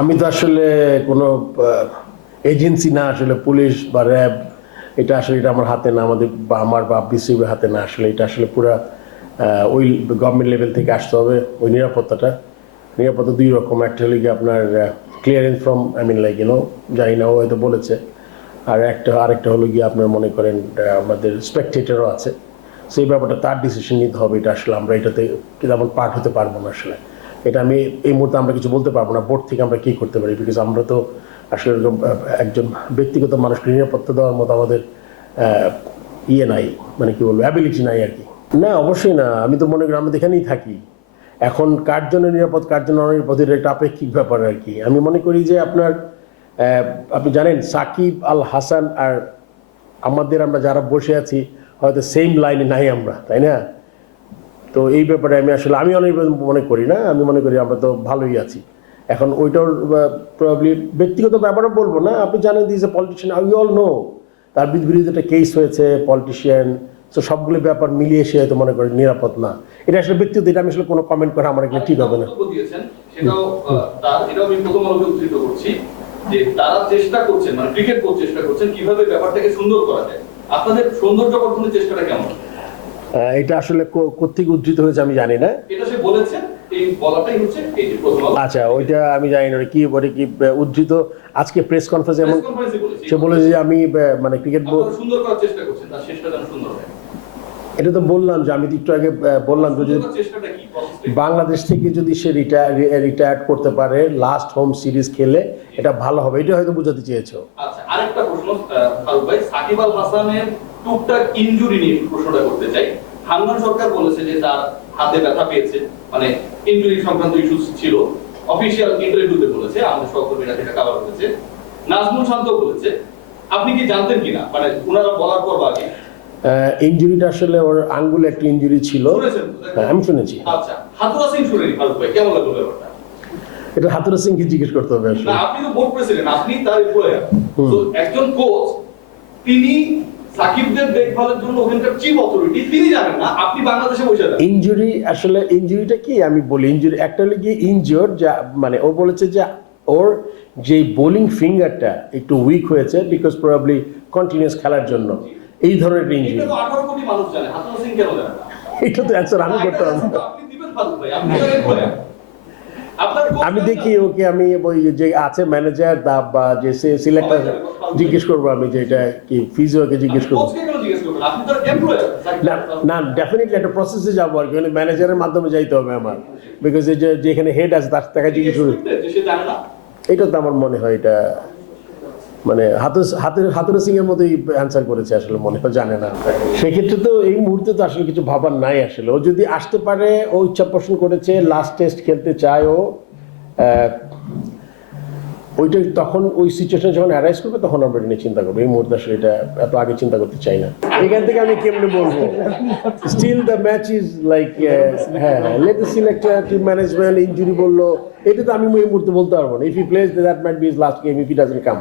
আমি তো আসলে কোনো এজেন্সি না, আসলে পুলিশ বা র্যাব, এটা আসলে এটা আমার হাতে না, আমাদের বা আমার বা বিসিবির হাতে না। আসলে এটা আসলে পুরা ওই গভর্নমেন্ট লেভেল থেকে আসতে হবে ওই নিরাপত্তা দুই রকম। একটা হলো গিয়ে আপনার ক্লিয়ারেন্স ফ্রম লাইক জানি না, ও হয়তো বলেছে। আরেকটা হলো গিয়ে আপনার মনে করেন আমাদের স্পেকটেটরও আছে, সেই ব্যাপারটা তার ডিসিশন নিতে হবে। এটা আসলে আমরা এটাতে তেমন পার্ট হতে পারবো না। আসলে এটা আমি এই মুহূর্তে আমরা কিছু বলতে পারবো না বোর্ড থেকে আমরা কী করতে পারি, বিকজ আমরা তো আসলে একজন ব্যক্তিগত মানুষকে নিরাপত্তা দেওয়ার মতো আমাদের ইয়ে নাই, মানে কি বলবো, অ্যাবিলিটি নাই আর কি। না, অবশ্যই না। আমি তো মনে করি আমরা এখানেই থাকি। এখন কার জন্য নিরাপদ কার জন্য অনিরাপদ এটা একটা আপেক্ষিক ব্যাপার আর কি। আমি মনে করি যে আপনার আপনি জানেন সাকিব আল হাসান আর আমরা যারা বসে আছি হয়তো সেম লাইনে নাই আমরা, তাই না? তো এই ব্যাপারে আমি অনেক মনে করি না, আমি মনে করি আমরা তো ভালোই আছি। এখন ওইটার প্রবাবলি ব্যক্তিগত ব্যাপারও বলবো না। আপনি জানেন this a politician, we all know তার বিরুদ্ধে একটা কেস হয়েছে, পলিটিশিয়ান। তো সবগুলো ব্যাপার মিলিয়ে সে হয়তো মনে করেন নিরাপদ না। এটা আসলে ব্যক্তিগত, এটা আমি আসলে কোনো কমেন্ট করা আমার এখানে ঠিক হবে না। এটাও আমি প্রথম আলোকে উদ্ধৃত করছি যে তারা চেষ্টা করছেন, মানে ক্রিকেট কোচ চেষ্টা করছেন কিভাবে ব্যাপারটাকে সুন্দর করা যায়। আপনাদের সৌন্দর্য বর্ধনের চেষ্টাটা কেমন? এটা আসলে কোত্থেকে উদ্ধৃত হয়েছে আমি জানি না। এটা সে বলেছেন, এই বলাটাই হচ্ছে এই যে প্রথম আলো। আচ্ছা, ওইটা আমি জানি না কি বলে, কি উদ্ধৃত আজকে প্রেস কনফারেন্সে এমন সে বলেছে যে আমি মানে ক্রিকেট সুন্দর করার চেষ্টা করছেন, তার চেষ্টা যেন সুন্দর হয়। এটা তো বললাম যে আমি একটু আগে বললাম যে বাংলাদেশ থেকে যদি সে রিটায়ার করতে পারে লাস্ট হোম সিরিজ খেলে এটা ভালো হবে, এটা হয়তো বুঝাতে চেয়েছো। আচ্ছা, আরেকটা প্রশ্ন ফারুক ভাই, সাকিব আল হাসানের টুকটাক ইনজুরি নিয়ে প্রশ্নটা করতে চাই। হান্নান সরকার বলেছে যে তার হাতে ব্যথা পেয়েছে, মানে ইনজুরি সংক্রান্ত ইস্যু ছিল। অফিশিয়াল ইন্টারভিউতে বলেছে, আমাদের সহকর্মীরা সেটা কভার করেছে। নাজমুল শান্ত বলেছে। আপনি কি জানতেন কিনা, মানে ওনারা বলার পর আগে? ইনজুরিটা আসলে ওর আঙ্গুলে একটা ইনজুরি ছিল, আমি শুনেছি। আচ্ছা, হাতুরা সিং শুনেনি ফারুক ভাই, কেমন লাগলো ব্যাপারটা? এটা হাতুরা সিংকে জিজ্ঞেস করতে হবে আসলে। না, আপনি তো বোর্ড প্রেসিডেন্ট, আপনি তার এমপ্লয়ার। তো একজন কোচ, তিনি সাকিবদের দেখভালের জন্য ওখানকার চিফ অথরিটি, তিনি জানেন না, আপনি বাংলাদেশে বসে আছেন। ইনজুরিটা কি আমি বলি। ইনজুরি একটা হলো গিয়ে ইনজিওর্ড, যা মানে ও বলেছে যে ওর যে বোলিং ফিঙ্গারটা একটু উইক হয়েছে, বিকজ প্রবাবলি কন্টিনিউয়াস খেলার জন্য এই ধরনের ইনজুরি। এটা তো 18 কোটি মানুষ জানে, হাতুরা সিং কেন জানে না? এটা তো অ্যান্সার আমি করতে পারবো না। আপনি দিবেন ফারুক ভাই, আপনি তার এমপ্লয়ার। আমি দেখি ওকে, আমি ওই যে আছে ম্যানেজার বা যে সিলেক্টর জিজ্ঞেস করবো, আমি যে এটা কি ফিজিওকে জিজ্ঞেস করবো। না, ডেফিনেটলি একটা প্রসেসে যাবো আর কি, ম্যানেজারের মাধ্যমে যাইতে হবে আমার, বিকজ এই যেখানে হেড আছে তার থেকে জিজ্ঞেস করবো। এটা তো আমার মনে হয় এটা মানে হাতুরা সিং এর মতোই অ্যান্সার করেছে আসলে, মনে হয় জানে না। সেক্ষেত্রে তো এই মুহূর্তে তো আসলে কিছু ভাবার নাই আসলে। ও যদি আসতে পারে, ও ইচ্ছা পোষণ করেছে, লাস্ট টেস্ট খেলতে চায় ও, ওইটা তখন ওই সিচুয়েশন যখন অ্যারাইজ করবে তখন আমরা এটা নিয়ে চিন্তা করবো। এই মুহূর্তে আসলে এটা এত আগে চিন্তা করতে চাই না। এখান থেকে আমি কেমনে বলবো, still the match is like, হ্যাঁ, let the selector, team management injury বললো, এটা তো আমি এই মুহূর্তে বলতে পারবো না। If he plays that might be his last game, if he doesn't come.